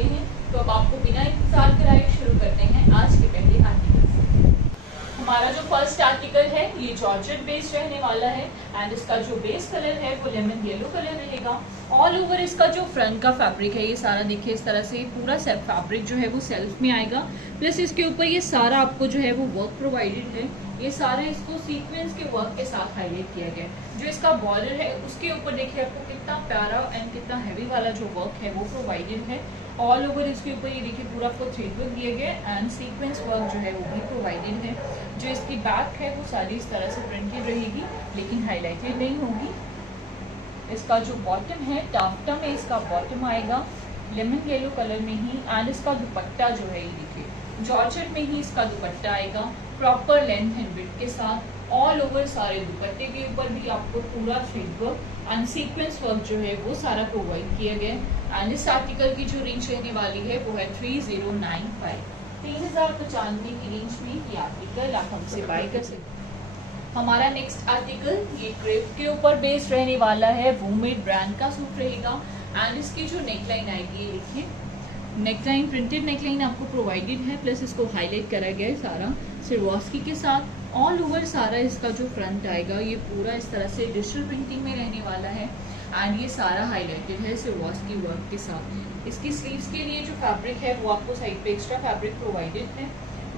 वाले हैं। तो अब आपको बिना इंतजार कराए शुरू करते हैं आज के पहले आर्टिकल से। हमारा जो फर्स्ट आर्टिकल है ये जॉर्जेट बेस्ड रहने वाला है एंड इसका जो बेस कलर है वो लेमन येलो कलर रहेगा। ऑल ओवर इसका जो फ्रंट का फैब्रिक है ये सारा देखिए इस तरह से पूरा फैब्रिक जो है वो सेल्फ में आएगा। प्लस इसके ऊपर ये सारा आपको जो है वो वर्क प्रोवाइडेड है। ये सारे इसको सीक्वेंस के वर्क के साथ हाईलाइट किया गया है। जो इसका बॉर्डर है उसके ऊपर देखिए आपको कितना प्यारा एंड कितना हैवी वाला जो वर्क है वो प्रोवाइडेड है। ऑल ओवर इसके ऊपर ये देखिए पूरा आपको थ्रेड वर्क दिया गया एंड सीक्वेंस वर्क जो है वो भी प्रोवाइडेड है। जो इसकी बैक है वो सारी इस तरह से प्रिंटेड रहेगी लेकिन हाईलाइटेड नहीं होगी। इसका जो बॉटम है टाफ्टा में इसका बॉटम आएगा लेमन येलो कलर में ही एंड इसका दुपट्टा जो है ये देखिए जॉर्जेट में ही इसका दुपट्टा आएगा प्रॉपर लेंथ एंड विड्थ के साथ। ऑल ओवर सारे दुपट्टे के ऊपर भी आपको पूरा thread work and sequence work जो है वो सारा प्रोवाइड किया गया एंड इस आर्टिकल की जो रेंज रहने वाली है वो है 3095 3095 की रेंज में ये आर्टिकल आप हमसे बाय कर सकते हैं। हमारा नेक्स्ट आर्टिकल ये क्रेप के ऊपर बेस्ड रहने वाला है। वूमेड ब्रांड का सूट रहेगा एंड इसकी जो नेकलाइन आएगी ये देखिए नेकलाइन प्रिंटेड नेकलाइन आपको प्रोवाइडेड है। प्लस इसको हाईलाइट करा गया है सारा सिरवास्की के साथ। ऑल ओवर सारा इसका जो फ्रंट आएगा ये पूरा इस तरह से डिजिटल प्रिंटिंग में रहने वाला है एंड ये सारा हाईलाइटेड है सिरवास्की वर्क के साथ। इसकी स्लीव्स के लिए जो फैब्रिक है वो आपको साइड पे एक्स्ट्रा फैब्रिक प्रोवाइडेड है।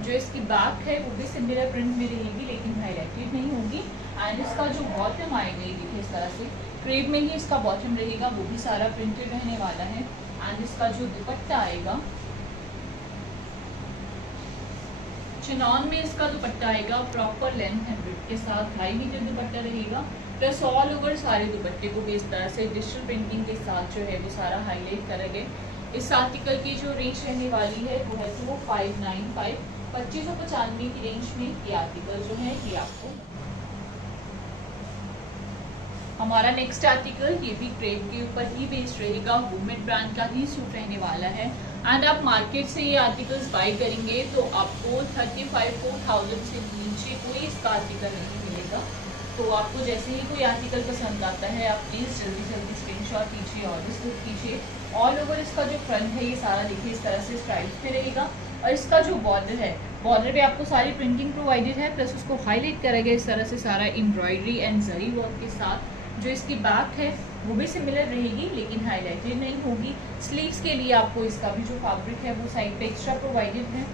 जो इसकी बैक है वो भी सिमिलर प्रिंट में रहेगी लेकिन हाईलाइटेड नहीं होगी एंड इसका जो बॉटम आएगा ये देखिए इस तरह से क्रेप में ही इसका बॉटम रहेगा वो भी सारा प्रिंटेड रहने वाला है एंड इसका जो दुपट्टा आएगा चिनॉन में इसका दुपट्टा आएगा प्रॉपर लेंथ एंड विड्थ के साथ 2.5 मीटर दुपट्टा रहेगा। प्लस ऑल ओवर सारे दुपट्टे को भी इस तरह से डिजिटल प्रिंटिंग के साथ जो है वो सारा हाईलाइट करा गया। इस आर्टिकल की जो रेंज रहने वाली है वो है 2595 2595 की रेंज में ये आर्टिकल जो है ये आपको। हमारा नेक्स्ट आर्टिकल ये भी क्रेप के ऊपर ही बेस्ड रहेगा। वूमेड ब्रांड का ही सूट रहने वाला है एंड आप मार्केट से ये आर्टिकल्स बाय करेंगे तो आपको 35-4000 से नीचे कोई इसका आर्टिकल नहीं मिलेगा। तो आपको जैसे ही कोई आर्टिकल पसंद आता है आप प्लीज़ जल्दी जल्दी स्क्रीनशॉट कीजिए और बुक कीजिए। ऑल ओवर इसका जो फ्रंट है ये सारा देखिए इस तरह से स्ट्राइप्स पे रहेगा और इसका जो बॉर्डर है बॉर्डर पे आपको सारी प्रिंटिंग प्रोवाइडेड है। प्लस उसको हाईलाइट करा गया इस तरह से सारा एम्ब्रॉयडरी एंड जरी वर्क के साथ। जो इसकी बैक है वो भी सिमिलर रहेगी लेकिन हाईलाइटेड नहीं होगी। स्लीव्स के लिए आपको इसका भी जो फैब्रिक है वो साइड पे एक्स्ट्रा प्रोवाइडेड है।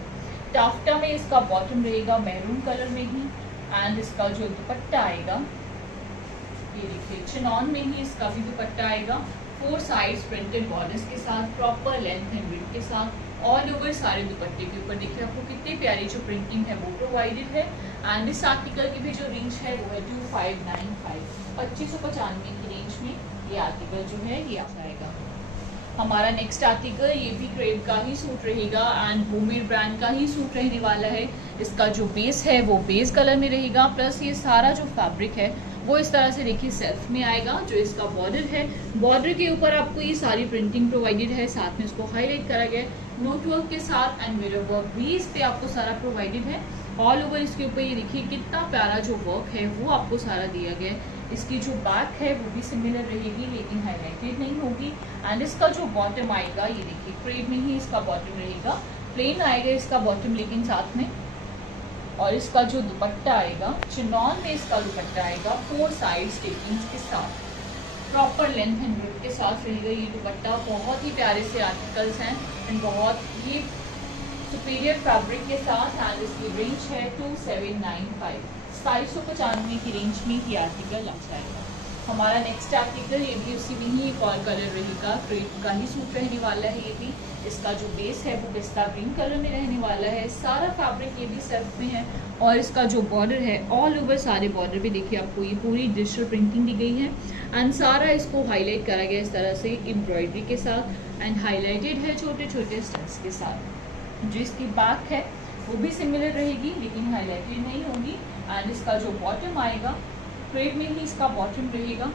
टाफ्टा में इसका बॉटम रहेगा मैरून कलर में ही एंड इसका जो दुपट्टा आएगा ये देखिए चिनॉन में ही इसका भी दुपट्टा आएगा 4 साइड्स प्रिंटेड बॉर्डर्स के साथ प्रॉपर लेंथ एंड विड्थ के साथ। ऑल ओवर सारे दुपट्टे के ऊपर देखिए आपको कितनी प्यारी जो प्रिंटिंग है वो प्रोवाइडेड है एंड इस आर्टिकल की भी जो रेंज है वो है 2595 2595 की रेंज में ये आर्टिकल जो है ये आ जाएगा। हमारा नेक्स्ट आर्टिकल ये भी क्रेप का ही सूट रहेगा एंड वूमेड ब्रांड का ही सूट रहने वाला है। इसका जो बेस है वो बेस कलर में रहेगा। प्लस ये सारा जो फैब्रिक है वो इस तरह से देखिए सेल्फ में आएगा। जो इसका बॉर्डर है बॉर्डर के ऊपर आपको ये सारी प्रिंटिंग प्रोवाइडेड है साथ में इसको हाईलाइट करा गया है नोट वर्क के साथ एंड मिरर वर्क भी इस पे आपको सारा प्रोवाइडेड है। ऑल ओवर इसके ऊपर ये देखिए कितना प्यारा जो वर्क है वो आपको सारा दिया गया है। इसकी जो बैक है वो भी सिमिलर रहेगी लेकिन हाईलाइटेड नहीं होगी एंड इसका जो बॉटम आएगा ये देखिए क्रेप में ही इसका बॉटम रहेगा प्लेन आएगा इसका बॉटम लेकिन साथ में। और इसका जो दुपट्टा आएगा चिनॉन में इसका दुपट्टा आएगा 4 साइड स्टिचिंग्स के साथ प्रॉपर लेंथ एंड विड्थ के साथ रहेगा ये दुपट्टा। बहुत ही प्यारे से आर्टिकल्स हैं एंड बहुत ही सुपीरियर फैब्रिक के साथ एंड इसकी रेंज है 2795 2795 की रेंज में ये आर्टिकल आ जाएगा। हमारा नेक्स्ट आर्टिकल ये भी उसी में ही एक और कलर रहेगा क्रेप का ही सूट रहने वाला है। ये भी इसका जो बेस है वो पिस्ता ग्रीन कलर में रहने वाला है। सारा फैब्रिक ये भी सेल्फ में है और इसका जो बॉर्डर है ऑल ओवर सारे बॉर्डर पे देखिए आपको ये पूरी डिजिटल प्रिंटिंग दी गई है एंड सारा इसको हाईलाइट करा गया इस तरह से एम्ब्रॉयडरी के साथ एंड हाईलाइटेड है छोटे छोटे स्टड्स के साथ। जो इसकी बैक है वो भी सिमिलर रहेगी लेकिन हाईलाइटेड नहीं होगी एंड इसका जो बॉटम आएगा क्रेप में ही इसका बॉटम रहेगा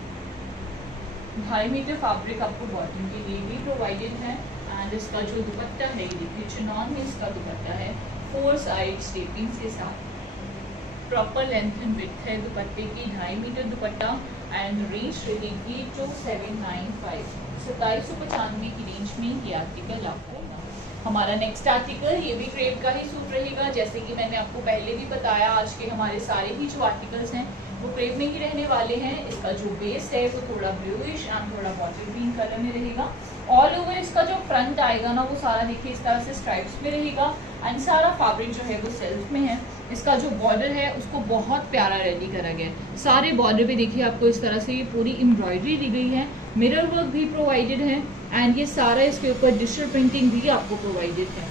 2.5 मीटर फैब्रिक आपको बॉटम के लिए भी प्रोवाइडेड है एंड इसका जो दुपट्टा है ये देखिए चिनॉन में इसका दुपट्टा है 4 साइड स्टेपिंग्स के साथ प्रॉपर लेंथ एंड विड्थ है दुपट्टे की 2.5 मीटर दुपट्टा एंड रेंज रहेगी 2795 2795 की रेंज में ये आर्टिकल आपको हमारा नेक्स्ट आर्टिकल ये भी क्रेप का ही सूट रहेगा। जैसे कि मैंने आपको पहले भी बताया, आज के हमारे सारे ही जो आर्टिकल्स हैं वो क्रेप में ही रहने वाले हैं। इसका जो बेस है वो थोड़ा ब्लूइश एंड थोड़ा बॉटल ग्रीन कलर में रहेगा। ऑल ओवर इसका जो फ्रंट आएगा ना वो सारा देखिए इस तरह से स्ट्राइप्स में रहेगा एंड सारा फैब्रिक जो है वो सेल्फ में है। इसका जो बॉर्डर है उसको बहुत प्यारा रेडी करा गया है। सारे बॉर्डर पे देखिए आपको इस तरह से पूरी एम्ब्रॉयडरी दी गई है, मिरर वर्क भी प्रोवाइडेड है एंड ये सारा इसके ऊपर डिजिटल प्रिंटिंग भी आपको प्रोवाइडेड है।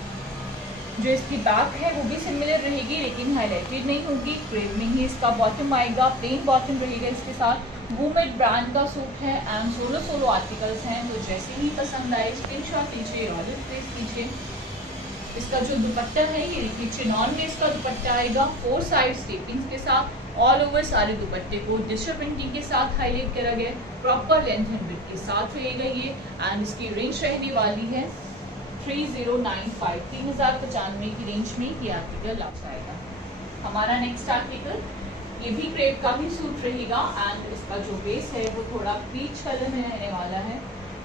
जो इसकी बैक है वो भी सिमिलर रहेगी लेकिन हाईलाइटेड नहीं होगी। क्रेप में ही इसका बॉटम आएगा, प्लेन बॉटम रहेगा इसके साथ। वूमेड ब्रांड का सूट है एंड सोलो आर्टिकल्स हैं, तो जैसे ही पसंद आए स्क्रीनशॉट लीजिए, ऑर्डर प्लेस कीजिए। इसका जो दुपट्टा है ये देखिए चिनॉन में इसका दुपट्टा आएगा 4 साइड स्टेपिंग्स के साथ। ऑल ओवर सारे दुपट्टे को डिजिटल प्रिंटिंग के साथ हाईलाइट करा गया, प्रॉपर लेंथ एंड विड्थ के साथ रहेगा ये एंड इसकी रेंज रहने वाली है 3095 3095 की रेंज में ये आर्टिकल आ जाएगा। हमारा नेक्स्ट आर्टिकल ये भी क्रेप का ही सूट रहेगा एंड इसका जो बेस है वो थोड़ा पीच कलर में रहने वाला है।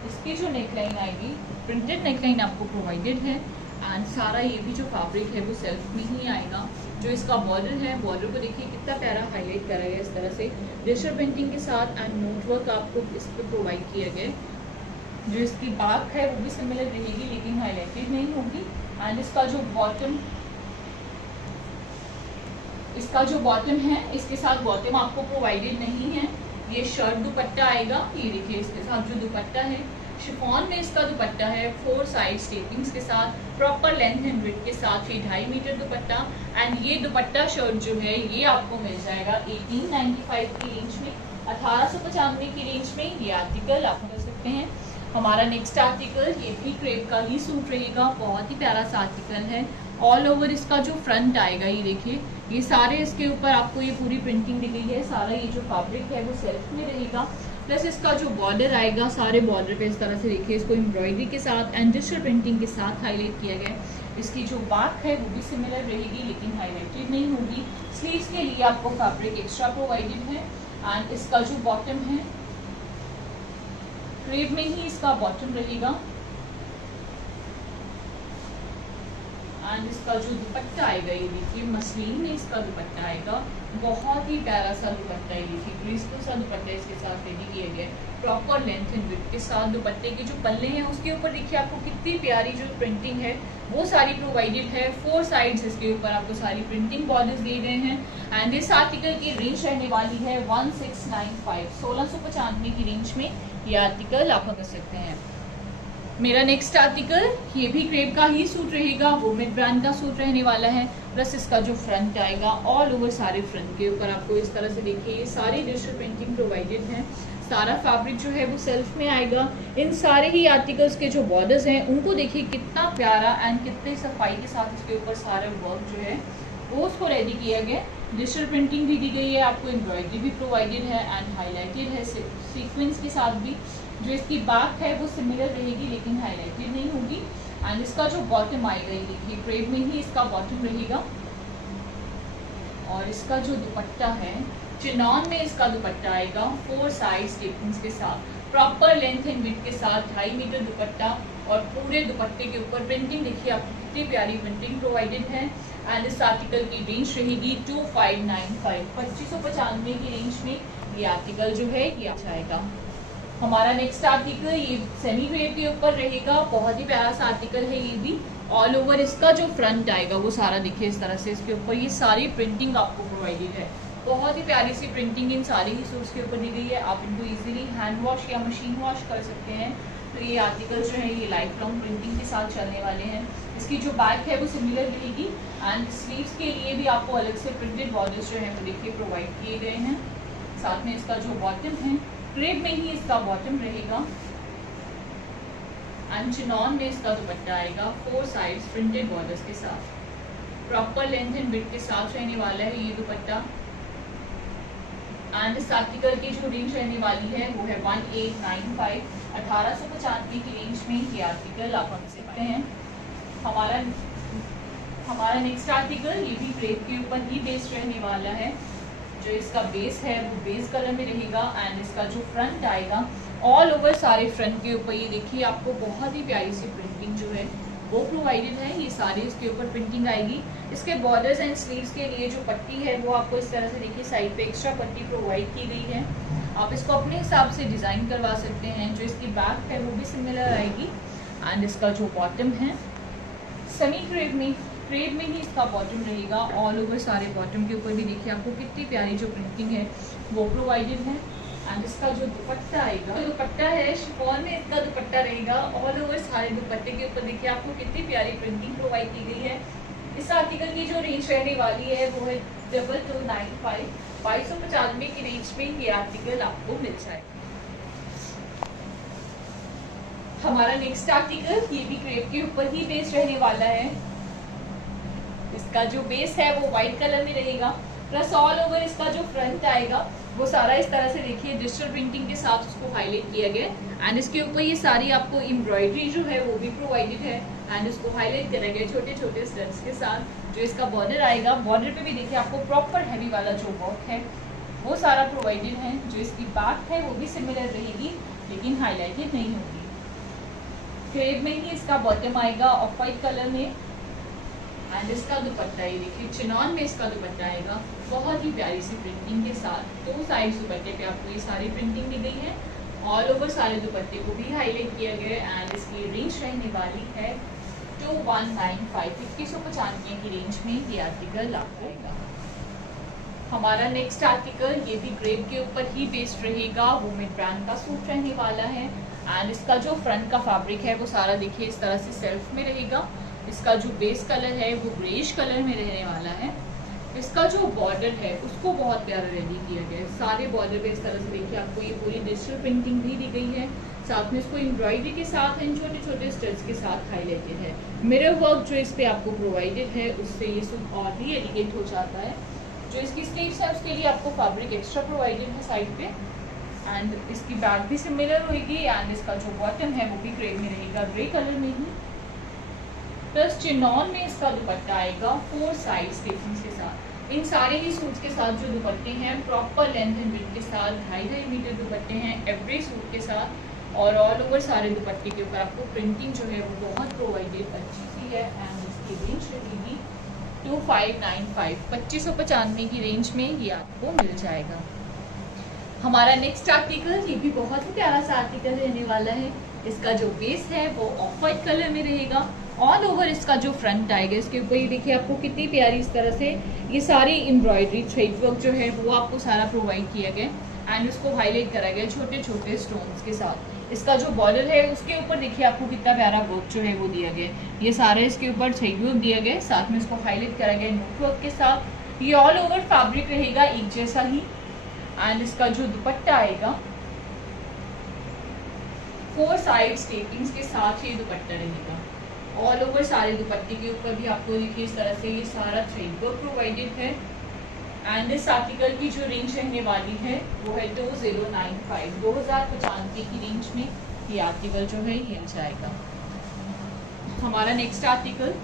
इसकी जो नेकलाइन आएगी प्रिंटेड नेकलाइन आपको प्रोवाइडेड है एंड सारा ये भी जो फैब्रिक है वो सेल्फ में ही आएगा। जो इसका बॉर्डर है, बॉर्डर को देखिए कितना प्यारा हाईलाइट करा गया इस तरह से डिजिटल प्रिंटिंग के साथ एंड नोट वर्क आपको इस पर प्रोवाइड किया गया। जो इसकी बैक है वो भी सिमिलर रहेगी लेकिन हाईलाइटेड नहीं होगी एंड इसका जो बॉटम है इसके साथ बॉटम आपको प्रोवाइडेड नहीं है। ये शर्ट दुपट्टा आएगा, ये देखिए इसके साथ जो दुपट्टा है शिफॉन में इसका दुपट्टा है 4 साइड स्टेपिंग्स के साथ, प्रॉपर लेंथ एंड विड्थ के साथ ये 2.5 मीटर दुपट्टा एंड ये दुपट्टा शर्ट जो है ये आपको मिल जाएगा 1895 की रेंज में, 1895 की रेंज में ये आर्टिकल आप कर सकते हैं। हमारा नेक्स्ट आर्टिकल ये भी क्रेप का ही सूट रहेगा, बहुत ही प्यारा सा आर्टिकल है। ऑल ओवर इसका जो फ्रंट आएगा ये देखिए, ये सारे इसके ऊपर आपको ये पूरी प्रिंटिंग दी गई है। सारा ये जो फैब्रिक है वो सेल्फ में रहेगा, प्लस इसका जो बॉर्डर आएगा सारे बॉर्डर पे इस तरह से देखिए इसको एम्ब्रॉयडरी के साथ एंड डिजिटल प्रिंटिंग के साथ हाईलाइट किया गया है। इसकी जो बैक है वो भी सिमिलर रहेगी लेकिन हाईलाइटेड नहीं होगी। स्लीव्स के लिए आपको फैब्रिक एक्स्ट्रा प्रोवाइडेड है एंड इसका जो बॉटम है क्रेप में ही इसका बॉटम रहेगा एंड इसका जो दुपट्टा आएगा ये देखिए मसलिन में इसका दुपट्टा आएगा, बहुत ही प्यारा सा दुपट्टा है। देखिए ग्रेसफुल सा दुपट्टा इसके साथ रेडी किया गया है, प्रॉपर लेंथ एंड विड्थ के साथ। दुपट्टे के जो पल्ले हैं उसके ऊपर देखिए आपको कितनी प्यारी जो प्रिंटिंग है वो सारी प्रोवाइडेड है। 4 साइड्स इसके ऊपर आपको सारी प्रिंटिंग बॉर्डर्स दिए गए हैं एंड इस आर्टिकल की रेंज रहने वाली है 1695 1695 की रेंज में ये आर्टिकल आप कर सकते हैं। मेरा नेक्स्ट आर्टिकल ये भी क्रेप का ही सूट रहेगा, वूमेड ब्रांड का सूट रहने वाला है। प्लस इसका जो फ्रंट आएगा ऑल ओवर सारे फ्रंट के ऊपर आपको इस तरह से देखिए ये सारी डिजिटल प्रिंटिंग प्रोवाइडेड है। सारा फैब्रिक जो है वो सेल्फ में आएगा। इन सारे ही आर्टिकल्स के जो बॉर्डर्स हैं उनको देखिए कितना प्यारा एंड कितने सफाई के साथ इसके ऊपर सारा वर्क जो है वो उसको रेडी किया गया। डिजिटल प्रिंटिंग भी दी गई है, आपको एम्ब्रॉयडरी भी प्रोवाइडेड है एंड हाईलाइटेड है सीक्वेंस के साथ भी। जो इसकी बैक है वो सिमिलर रहेगी लेकिन हाईलाइटेड नहीं होगी एंड इसका जो बॉटम आएगा ये देखिए क्रेप में ही इसका बॉटम रहेगा और इसका जो दुपट्टा है चिनॉन में इसका दुपट्टा आएगा 4 साइड स्टेपिंग्स के साथ, प्रॉपर लेंथ एंड विड्थ के साथ 2.5 मीटर दुपट्टा और पूरे दुपट्टे के ऊपर प्रिंटिंग देखिए आपको कितनी प्यारी प्रिंटिंग प्रोवाइडेड है एंड इस आर्टिकल की रेंज रहेगी 2595 2595 की रेंज में ये आर्टिकल जो है ये आएगा। हमारा नेक्स्ट आर्टिकल ये सेमी वेयर के ऊपर रहेगा, बहुत ही प्यारा सा आर्टिकल है ये भी। ऑल ओवर इसका जो फ्रंट आएगा वो सारा देखिए इस तरह से इसके ऊपर ये सारी प्रिंटिंग आपको प्रोवाइडेड है। बहुत ही प्यारी सी प्रिंटिंग इन सारी ही सूट्स के ऊपर दी गई है। आप इनको इजीली हैंड वॉश या मशीन वॉश कर सकते हैं। तो ये आर्टिकल जो है ये लाइफ लॉन्ग प्रिंटिंग के साथ चलने वाले हैं। इसकी जो बैक है वो सिमिलर रहेगी एंड स्लीव्स के लिए भी आपको अलग से प्रिंटेड बॉर्डर्स जो है वो देखिए प्रोवाइड किए गए हैं। साथ में इसका जो बॉटम है क्रेप में ही इसका बॉटम रहेगा एंड चिनॉन में इसका दुपट्टा आएगा 4 साइड्स प्रिंटेड बॉर्डर्स के साथ, प्रॉपर लेंथ एंड विड्थ के साथ रहने वाला है ये दुपट्टा एंड इस आर्टिकल की जो रेंज रहने वाली है वो है 1895 1895 की रेंज में ये आर्टिकल आप रख सकते हैं। हमारा नेक्स्ट आर्टिकल ये भी क्रेप के ऊपर ही बेस्ड रहने वाला है। जो इसका बेस है वो बेस कलर में रहेगा एंड इसका जो फ्रंट आएगा ऑल ओवर सारे फ्रंट के ऊपर ये देखिए आपको बहुत ही प्यारी सी प्रिंटिंग जो है वो प्रोवाइडेड है। ये सारी इसके ऊपर प्रिंटिंग आएगी। इसके बॉर्डर्स एंड स्लीव्स के लिए जो पट्टी है वो आपको इस तरह से देखिए साइड पे एक्स्ट्रा पट्टी प्रोवाइड की गई है। आप इसको अपने हिसाब से डिज़ाइन करवा सकते हैं। जो इसकी बैक है वो भी सिमिलर आएगी। एंड इसका जो बॉटम है सेमी क्रेप में ही इसका बॉटम रहेगा। ऑल ओवर सारे बॉटम के ऊपर भी देखिए आपको कितनी प्यारी जो प्रिंटिंग है वो प्रोवाइडेड है। एंड इसका जो दुपट्टा आएगा, जो दुपट्टा है शिफॉन में इसका दुपट्टा रहेगा। ऑल ओवर सारे दुपट्टे के ऊपर देखिए आपको कितनी प्यारी प्रिंटिंग प्रोवाइड की गई है। इस आर्टिकल की जो रेंज रहने वाली है वो है 2295, 2295 की रेंज में ये आर्टिकल आपको मिल जाएगा। हमारा नेक्स्ट आर्टिकल ये भी क्रेप के ऊपर ही बेस्ड रहने वाला है। इसका जो बेस है वो व्हाइट कलर में रहेगा, प्लस ऑल ओवर इसका जो फ्रंट आएगा वो सारा इस तरह से देखिए डिजिटल प्रिंटिंग के साथ उसको हाईलाइट किया गया। एंड इसके ऊपर ये सारी आपको एम्ब्रॉयडरी जो है वो भी प्रोवाइडेड है। एंड इसको हाईलाइट करा गया छोटे छोटे स्टड्स के साथ। जो इसका बॉर्डर आएगा, बॉर्डर पे भी देखिए आपको प्रॉपर हैवी वाला जो वर्क है वो सारा प्रोवाइडेड है। जो इसकी बैक है वो भी सिमिलर रहेगी लेकिन हाईलाइटेड नहीं होगी। क्रेप में ही इसका बॉटम आएगा ऑफ वाइट कलर में। एंड इसका दुपट्टा ये देखिए चिनॉन में इसका दुपट्टा आएगा बहुत ही प्यारी सी प्रिंटिंग के साथ। 2 साइड दुपट्टे पे आपको ये सारी प्रिंटिंग दी गई है। ऑल ओवर सारे दुपट्टे को भी हाईलाइट किया गया है। एंड इसकी रेंज रहने वाली है 2195, 2195 की रेंज में ये आर्टिकल आपको आएगा। हमारा नेक्स्ट आर्टिकल ये भी क्रेप के ऊपर ही बेस्ड रहेगा। वुमेन ब्रांड का सूट रहने वाला है। एंड इसका जो फ्रंट का फैब्रिक है वो सारा देखिए इस तरह से सेल्फ में रहेगा। इसका जो बेस कलर है वो ग्रेइश कलर में रहने वाला है। इसका जो बॉर्डर है उसको बहुत प्यारा रेडी किया गया है। सारे बॉर्डर पे इस तरह से देखिए आपको ये पूरी डिजिटल प्रिंटिंग भी दी गई है। साथ में इसको एम्ब्रॉयडरी के साथ एंड छोटे छोटे स्टड्स के साथ हाईलाइटेड है। मिरर वर्क जो इस पे आपको प्रोवाइडेड है उससे ये सूट और भी एलिगेंट हो जाता है। जो इसकी स्लीव्स है उसके लिए आपको फैब्रिक एक्स्ट्रा प्रोवाइडेड है साइड पे। एंड इसकी बैक भी सिमिलर होगी। एंड इसका जो बॉटम है वो भी क्रेप में रहेगा ग्रे कलर में ही। प्लस चिनॉन में इसका दुपट्टा आएगा 4 साइड स्टिचिंग्स के साथ। इन सारे ही सूट्स के साथ जो दुपट्टे हैं प्रॉपर लेंथ एंड विड्थ के साथ 2.5 मीटर दुपट्टे हैं एवरी सूट के साथ। और ऑल ओवर सारे दुपट्टे के ऊपर आपको प्रिंटिंग जो है वो बहुत प्रोवाइडेड अच्छी सी है। एंड इसकी रेंज रहेगी 2595, 2595 की रेंज में ये आपको मिल जाएगा। हमारा नेक्स्ट आर्टिकल ये भी बहुत ही प्यारा सा आर्टिकल रहने वाला है। इसका जो बेस है वो ऑफ वाइट कलर में रहेगा। ऑल ओवर इसका जो फ्रंट आएगा इसके ऊपर ये देखिए आपको कितनी प्यारी इस तरह से ये सारी एम्ब्रॉयडरी थ्रेड वर्क जो है वो आपको सारा प्रोवाइड किया गया। एंड उसको हाईलाइट करा गया छोटे छोटे स्टोन्स के साथ। इसका जो बॉर्डर है उसके ऊपर देखिए आपको कितना प्यारा वर्क जो है वो दिया गया। ये सारा इसके ऊपर थ्रेड वर्क दिया गया, साथ में इसको हाईलाइट करा गया नोट वर्क के साथ। ये ऑल ओवर फैब्रिक रहेगा एक जैसा ही। एंड इसका जो दुपट्टा आएगा 4 साइड स्टेपिंग्स के साथ ये दुपट्टा रहेगा। ऑल ओवर सारे दुपट्टे के ऊपर भी आपको देखिए इस तरह से ये सारा थ्रेड वर्क प्रोवाइडेड है। एंड इस आर्टिकल की जो रेंज रहने वाली है वो है 2095, 2095 की रेंज में ये आर्टिकल जो है ये जाएगा। हमारा नेक्स्ट आर्टिकल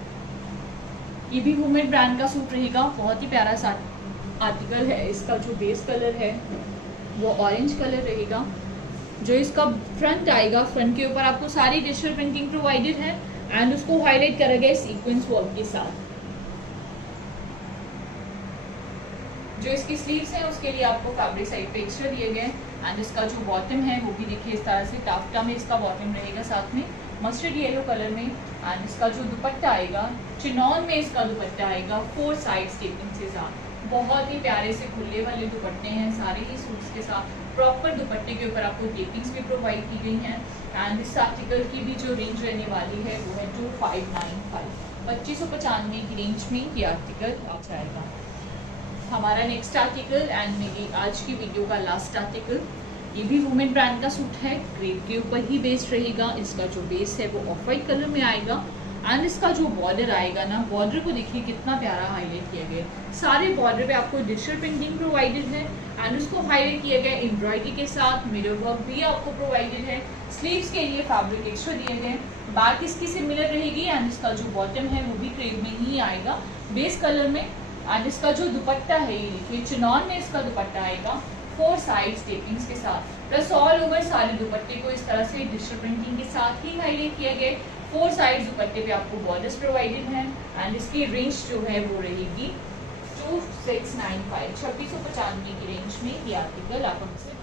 ये भी वुमेन ब्रांड का सूट रहेगा। बहुत ही प्यारा सा आर्टिकल है। इसका जो बेस कलर है वो ऑरेंज कलर रहेगा। जो इसका फ्रंट आएगा, फ्रंट के ऊपर आपको सारी डिजिटल प्रिंटिंग प्रोवाइडेड है। एंड उसको हाईलाइट करा गया सीक्वेंस वर्क के साथ। जो इसकी स्लीव्स हैं उसके लिए आपको फैब्रिक साइड पे एक्स्ट्रा दिए गए। एंड इसका जो बॉटम है वो भी देखिए इस तरह से टाफ्टा में इसका बॉटम रहेगा, साथ में मस्टर्ड येलो कलर में। एंड इसका जो दुपट्टा आएगा चिनॉन में इसका दुपट्टा आएगा 4 साइड स्टेपिंग के साथ। बहुत ही प्यारे से खुले वाले दुपट्टे हैं सारे ही सूट्स के साथ। प्रॉपर दुपट्टे के ऊपर आपको टेपिंग्स भी प्रोवाइड की गई हैं। एंड इस आर्टिकल की भी जो रेंज रहने वाली है वो है 2595, 2595 की रेंज में ये आर्टिकल आ जाएगा। हमारा नेक्स्ट आर्टिकल एंड मेरी आज की वीडियो का लास्ट आर्टिकल ये भी वुमेन ब्रांड का सूट है। क्रेप के ऊपर ही बेस्ड रहेगा। इसका जो बेस है वो ऑफ वाइट कलर में आएगा। एंड इसका जो बॉर्डर आएगा ना, बॉर्डर को देखिए कितना प्यारा हाईलाइट किया गया। सारे बॉर्डर पे आपको डिजिटल प्रिंटिंग प्रोवाइडेड है। एंड उसको हाईलाइट किया गया एम्ब्रॉयडरी के साथ। मिरर वर्क भी आपको प्रोवाइडेड है। स्लीव्स के लिए फैब्रिक एक्स्ट्रा दिए गए। बैक इसकी सिमिलर रहेगी। एंड इसका जो बॉटम है वो भी क्रेप में ही आएगा बेस कलर में। एंड इसका जो दुपट्टा है ये देखिए चिनॉन में इसका दुपट्टा आएगा 4 साइड स्टेपिंग्स के साथ। प्लस ऑल ओवर सारे दुपट्टे को इस तरह से डिजिटल प्रिंटिंग के साथ ही हाईलाइट किया गया। 4 साइड दुपट्टे पे आपको बॉर्डर्स प्रोवाइडेड है एंड इसकी रेंज जो है वो रहेगी 2695, 2695 की रेंज में ये आर्टिकल आप हमसे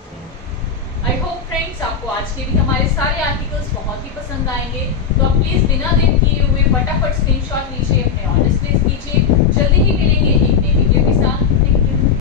आई होप फ्रेंड्स आपको आज के भी हमारे सारे आर्टिकल्स बहुत ही पसंद आएंगे। तो आप प्लीज बिना देर किए हुए फटाफट स्क्रीनशॉट लीजिए, अपने ऑर्डर्स प्लेस कीजिए। जल्दी ही मिलेंगे